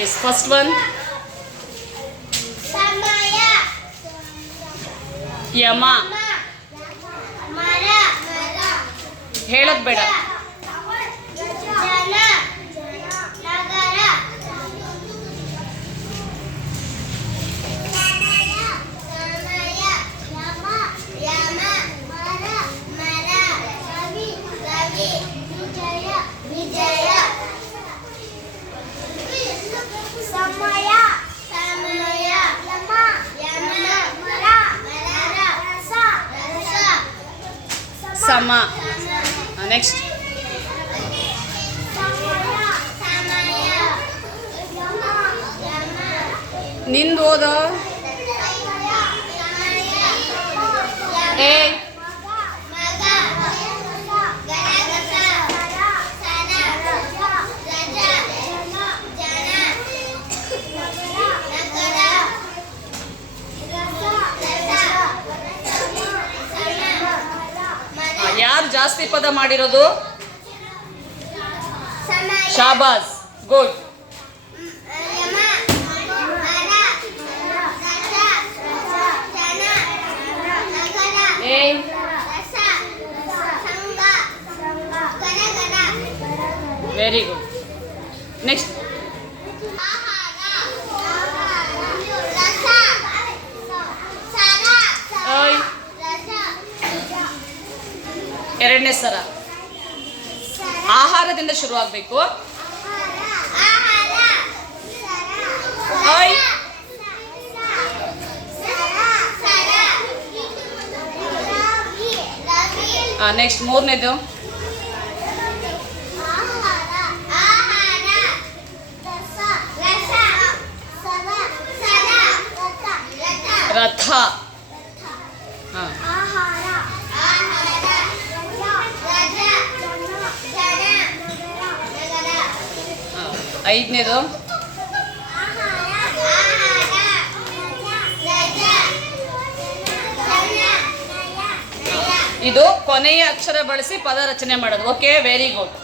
S first one ಯಮ ಹೇಳೋದು ಬೇಡ. ಸಮ ನೆಕ್ಸ್ಟ್ ನಿಂದು ಓದೋ ಏ ಜಾಸ್ತಿ ಪದ ಮಾಡಿರೋದು? ಶಾಬಾಸ್. ಗುಡ್. ವೆರಿ ಗುಡ್ ನೆಕ್ಸ್ಟ್ ಎರಡನೇ ಸರ. ಆಹಾರದಿಂದ ಶುರು ಆಗಬೇಕು ಓಯ್ ನೆಕ್ಸ್ಟ್ ಮೂರನೇದು. ರಥ. ಐದನೇದು. ಇದು ಕೊನೆಯ ಅಕ್ಷರ ಬಳಸಿ ಪದ ರಚನೆ ಮಾಡೋದು. Okay very good